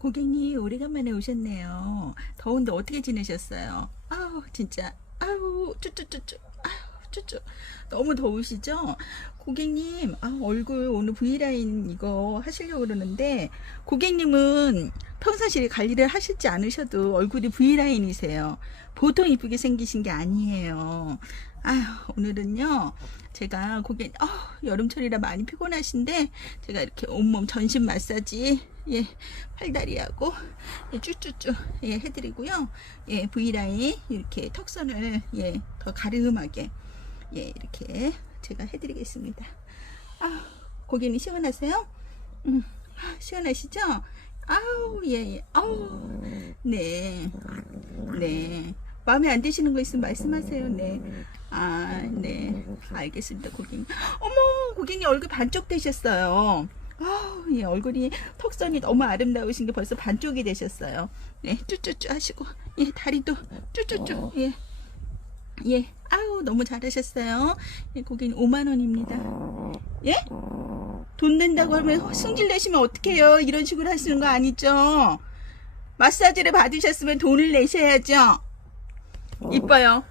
고객님 오래간만에 오셨네요. 더운데 어떻게 지내셨어요? 아우 진짜 아우 쭈쭈쭈쭈 아우 쭈쭈 너무 더우시죠? 고객님 얼굴 오늘 V라인 이거 하시려고 그러는데 고객님은 평상시에 관리를 하시지 않으셔도 얼굴이 V라인이세요. 보통 이쁘게 생기신 게 아니에요. 아휴 오늘은요 제가 여름철이라 많이 피곤하신데 제가 이렇게 온몸 전신 마사지 팔다리하고 쭈쭈쭈 해드리고요. V라인 이렇게 턱선을 더 가름하게 이렇게 제가 해드리겠습니다. 고객님 시원하세요? 시원하시죠? 아우 아우 네 마음에 안 드시는 거 있으면 말씀하세요. 네 알겠습니다. 고객님 어머 고객님 얼굴 반쪽 되셨어요. 얼굴이 턱선이 너무 아름다우신 게 벌써 반쪽이 되셨어요. 쭈쭈쭈 하시고 다리도 쭈쭈쭈 아우 너무 잘하셨어요. 고객님 5만원입니다. 돈 낸다고 하면 승질 내시면 어떡해요. 이런 식으로 하시는 거 아니죠. 마사지를 받으셨으면 돈을 내셔야죠. 이뻐요.